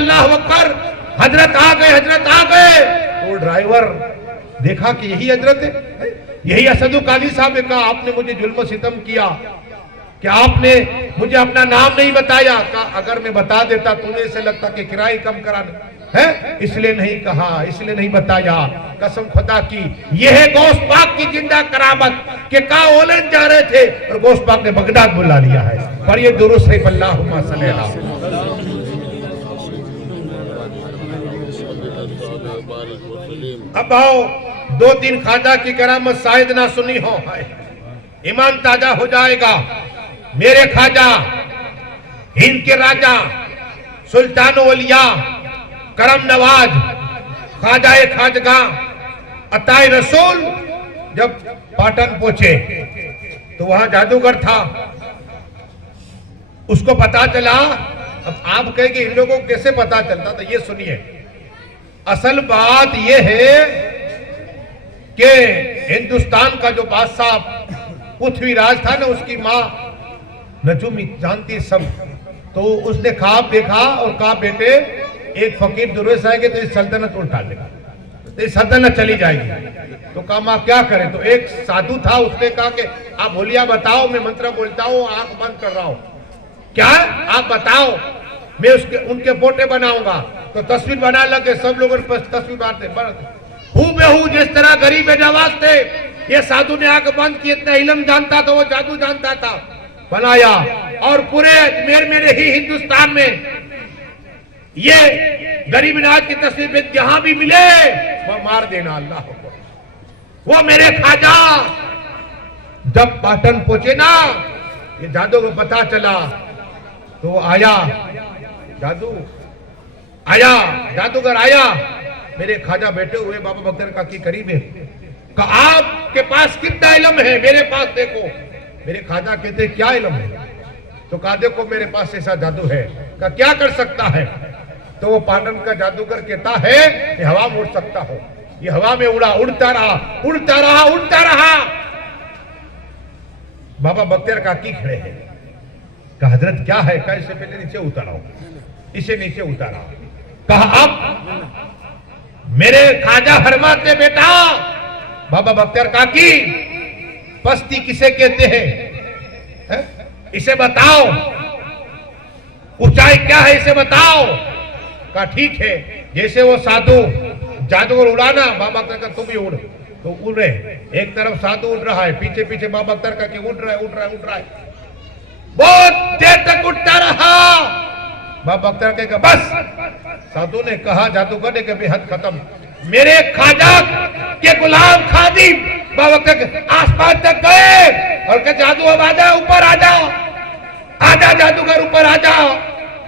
अल्लाह अकबर, हजरत आ गए, हजरत आ गए। तो ड्राइवर देखा कि यही हजरत है, यही असदुल कादी साहब ने कहा आपने मुझे जुल्म सितम किया, कि आपने मुझे अपना नाम नहीं बताया। कहा अगर मैं बता देता तुम्हें ऐसे लगता कि किराए कम कराना है, इसलिए नहीं कहा, इसलिए नहीं बताया। कसम खुदा की यह है गौस पाक की जिंदा करामत कि का ओलन जा रहे थे और गौस पाक ने बगदाद बुला लिया है। पर ये दुरुस्त है, अल्लाहुम्मा सल्ली अला। अब आओ, 2-3 खाजा की करामत शायद ना सुनी हो, ईमान ताजा हो जाएगा। मेरे खाजा हिंद के राजा सुल्तान औलिया करम नवाज खाजाए खाजगा अताए रसूल जब पाटन पहुंचे तो वहां जादूगर था। उसको पता चला। अब आप कहेंगे इन लोगों को कैसे पता चलता, तो ये सुनिए। असल बात यह है कि हिंदुस्तान का जो बादशाह पृथ्वीराज था ना, उसकी मां नजूमी जानती सब, तो उसने ख्वाब देखा और कहा बेटे एक फकीर दुर्वेश आएंगे तो इस सल्तनत उल्टा देगा, तो इस सल्तनत चली जाएगी। तो कहा मां क्या करे, तो एक साधु था, उसने कहा कि आप बोलिया बताओ, मैं मंत्र बोलता हूँ, आंख बंद कर रहा हूं। क्या आप बताओ, मैं उसके उनके फोटो बनाऊंगा। तो तस्वीर बना लगे, सब लोगों ने तस्वीर बनाते हूबहू जिस तरह गरीब नवाज थे, ये साधु ने आंख बंद की, इतना इल्म जानता था, वो जादू जानता था, बनाया। और पूरे अजमेर में नहीं हिंदुस्तान में ये गरीब नवाज की तस्वीर जहां भी मिले वो मार देना अल्लाह को। वो मेरे खाजा जब पाटन पहुंचे ना, ये जादू को पता चला तो आया, जादू आया, जादूगर आया। मेरे खाजा बैठे हुए बाबा बख्तर का की करीब है। कहा आपके पास कितना इल्म है, मेरे पास देखो। मेरे खाजा कहते क्या इल्म है, तो कहा देखो मेरे पास ऐसा जादू है। कहा क्या कर सकता है, तो वो पाटन का जादूगर कहता है कि हवा में उड़ सकता हो। ये हवा में उड़ा, उड़ता रहा, उड़ता रहा, उड़ता रहा। बाबा बख्तियार काकी खड़े हैं। कहा हजरत क्या है, कहा इससे पहले नीचे उतारा, इसे नीचे उतारा। कहा अब मेरे खाजा फरमाते बेटा, बाबा बख्तियार काकी पस्ती किसे कहते हैं है? इसे बताओ, ऊंचाई क्या है इसे बताओ। कहा ठीक है, जैसे वो साधु जादूगर उड़ाना, बाबा बख्तियार का तुम भी उड़, तो उड़ रहे। एक तरफ साधु उड़ रहा है, पीछे पीछे बाबा बख्तियार का उड़ रहा है, उड़ रहा है, उड़ रहा है। बहुत देर तक उड़ता रहा। बाबा बख्तियार का बस। साधु ने कहा जादूगर ने कभी हद खत्म। मेरे खाजा के गुलाम खादिम बाबा बख्तियार आसमान तक गए और कहा जादू अब आ जाओ, ऊपर आ जाओ, आजा जादूगर ऊपर आ जाओ।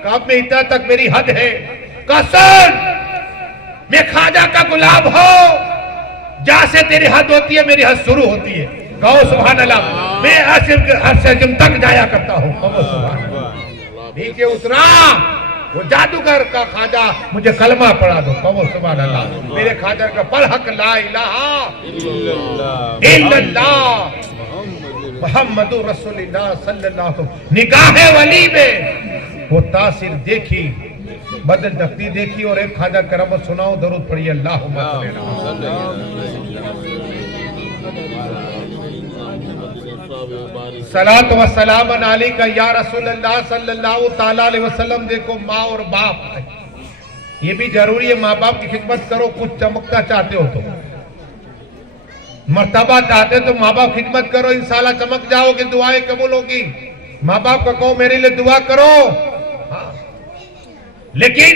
कहा में इतना तक मेरी हद है। कसम मैं खाजा का गुलाम हो, जहां से तेरी हद होती है मेरी हद शुरू होती है। कहो सुभान अल्लाह। मैं अर्शम तक जाया करता हूं। कहो सुभान अल्लाह। नीचे उतरा वो जादूगर का खाजा, मुझे कलमा पढ़ा दो। कहो सुभान अल्लाह। मेरे खाजा का पलहक ला इलाहा इल्लल्लाह मुहम्मदुर रसूलुल्लाह सल्लल्लाहु। निगाहे वली में वो तासीर देखी, बदल तख्ती देखी और एक खाजा करमत सुनाओ, दरूद पढ़िए अल्लाहुम्मा सलात व सलाम अलैका या रसूलल्लाह सल्लल्लाहु तआला अलैहि वसल्लम। देखो माँ और बाप, ये भी जरूरी है, माँ बाप की खिदमत करो। कुछ चमकता चाहते हो तो, मर्तबा चाहते तो माँ बाप खिदमत करो, इंशाल्लाह चमक जाओगे, दुआएं कबूल होगी। माँ बाप का कहो मेरे लिए दुआ करो। हाँ। लेकिन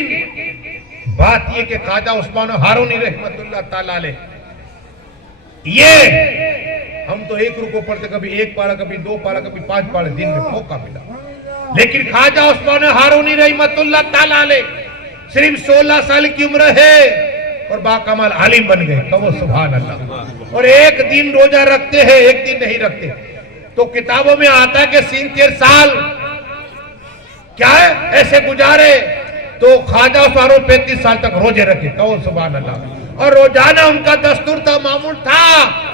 बात ये कि खाजा उस्मान हारूनी रहमतुल्लाह ताला अलैह, ये हम तो एक रुको पढ़ते, कभी एक पारा, कभी 2 पारा, कभी 5 पारा, दिन में मौका मिला। लेकिन खाजा उस्मान हारूनी रहमतुल्लाह ताला अलैह सिर्फ 16 साल की उम्र है और बाकमाल आलिम बन गए। कहो सुभान अल्लाह। और एक दिन रोजा रखते हैं, एक दिन नहीं रखते। तो किताबों में आता है कि 73 साल क्या है ऐसे गुजारे। तो खाजा उस्मान 35 साल तक रोजे रखे। कहो सुभान अल्लाह। और रोजाना उनका दस्तूर था, मामूल था,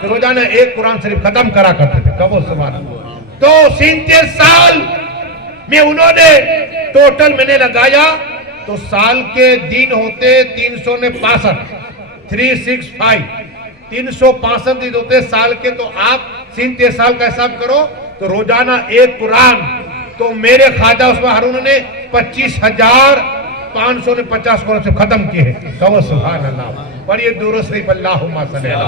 रोजाना एक कुरान शरीफ खत्म करा करते थे। कहो सुभान अल्लाह। तो 73 साल में उन्होंने टोटल मैंने लगाया तो साल के दिन होते 365, 365, 365 दिन होते साल के। तो आप 3 साल का हिसाब करो तो रोजाना एक कुरान, तो मेरे ख्वाजा उसमें हारून ने 25,550 कुरान से खत्म किए हैं। कहो सुभान अल्लाह। पढ़िए दुरूद शरीफ, अल्लाहुम्मा सल्ली अला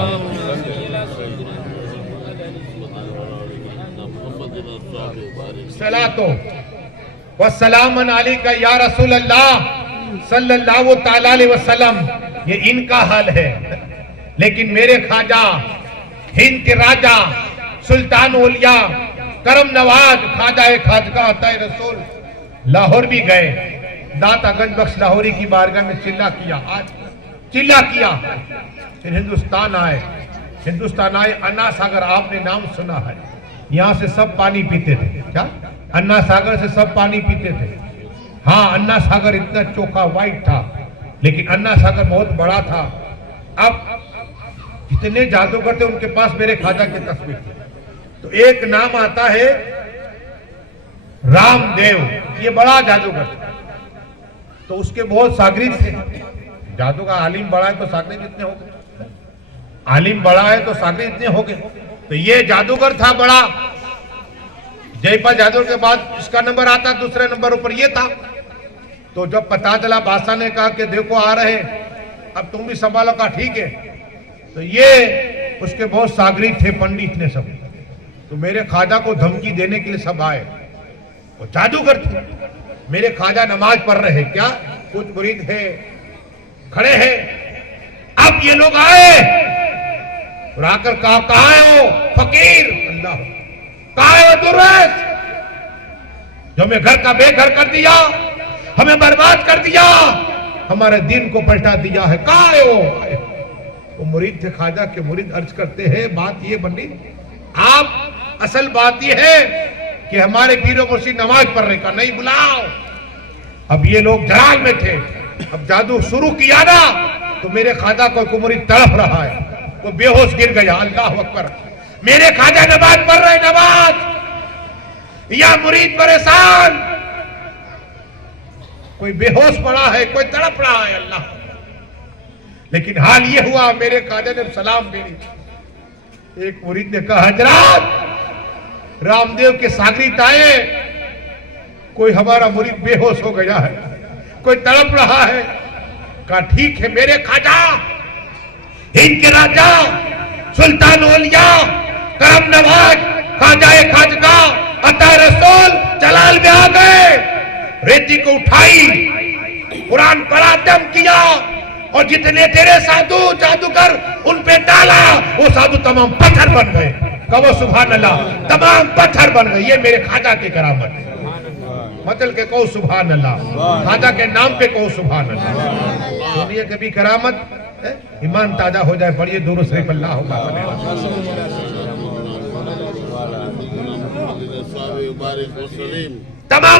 सलातो व सलामन अलैका या रसूल अल्लाह सल्लल्लाहु तआला अलैहि वसल्लम। ये इनका हाल है। लेकिन मेरे ख्वाजा हिंद के राजा सुल्तान औलिया करम नवाज ख्वाजा खाजगा अता रसूल लाहौर भी गए। दाता गंज बख्श लाहौरी की बारगाह में चिल्ला किया, आज चिल्ला किया। फिर हिंदुस्तान आए। अन्ना सागर आपने नाम सुना है। यहाँ से सब पानी पीते थे। क्या अन्ना सागर से सब पानी पीते थे? हाँ, अन्ना सागर इतना चोखा व्हाइट था, लेकिन अन्ना सागर बहुत बड़ा था। अब जितने जादूगर थे उनके पास मेरे ख्वाजा की तस्वीर थी। तो एक नाम आता है रामदेव, ये बड़ा जादूगर था। तो उसके बहुत सागरीद थे। जादू का आलिम बड़ा है तो सागरीद इतने हो गए, आलिम बड़ा है तो सागरीद इतने हो गए। तो ये जादूगर था बड़ा। जयपाल जादूगर के बाद इसका नंबर आता, दूसरे नंबर ऊपर ये था। तो जब पता चला बादशाह ने कहा कि देखो आ रहे, अब तुम भी संभालो। का ठीक है। तो ये उसके बहुत सागरीद थे, पंडित ने सब। तो मेरे ख्वाजा को धमकी देने के लिए सब आए। वो जादूगर थे। मेरे ख्वाजा नमाज पढ़ रहे, क्या कुछ मुरीद है खड़े हैं। अब ये लोग आए और आकर कहा, कहां है वो फकीर, अल्लाह कहां है वो दुर्वेश जो हमें घर का बेघर कर दिया, हमें बर्बाद कर दिया, हमारे दिन को पलटा दिया है, कहां है वो? वो मुरीद थे ख्वाजा के। मुरीद अर्ज करते हैं, बात ये पंडित आप, असल बात ये है कि हमारे पीरों मुर्शिद नमाज पढ़ रहे का नहीं बुलाओ। अब ये लोग जलाल में थे। अब जादू शुरू किया ना, तो मेरे ख्वाजा को मुरीद तड़प रहा है, वो बेहोश गिर गया। अल्लाह अकबर। मेरे ख्वाजा नमाज पढ़ रहे, नमाज, या मुरीद परेशान, कोई बेहोश पड़ा है, कोई तड़प रहा है। अल्लाह। लेकिन हाल ये हुआ, मेरे ख्वाजा ने सलाम फेरी। एक मुरीद ने कहा, हजरात रामदेव के सागरीद आए, कोई हमारा मुरीद बेहोश हो गया है, कोई तड़प रहा है। कहा ठीक है। मेरे ख्वाजा हिंद के राजा सुल्तान औलिया करम नवाज ख्वाजा खाजगा अता रसूल जलाल में आ गए। रेती को उठाई, कुरान पढ़ा, दम किया, और जितने तेरे साधु जादूगर उन पे डाला, वो साधु तमाम पत्थर बन गए। कहो सुभान अल्लाह। तमाम पत्थर बन गए। ये मेरे ख्वाजा की करामत है। मतलब के कहो सुभान अल्लाह, ख्वाजा के नाम पे कहो सुभान अल्लाह। सुनिए कभी करामत, ईमान ताजा हो जाए। पढ़िए दुरूद शरीफ, अल्लाहुम्मा सल्ली अला। तमाम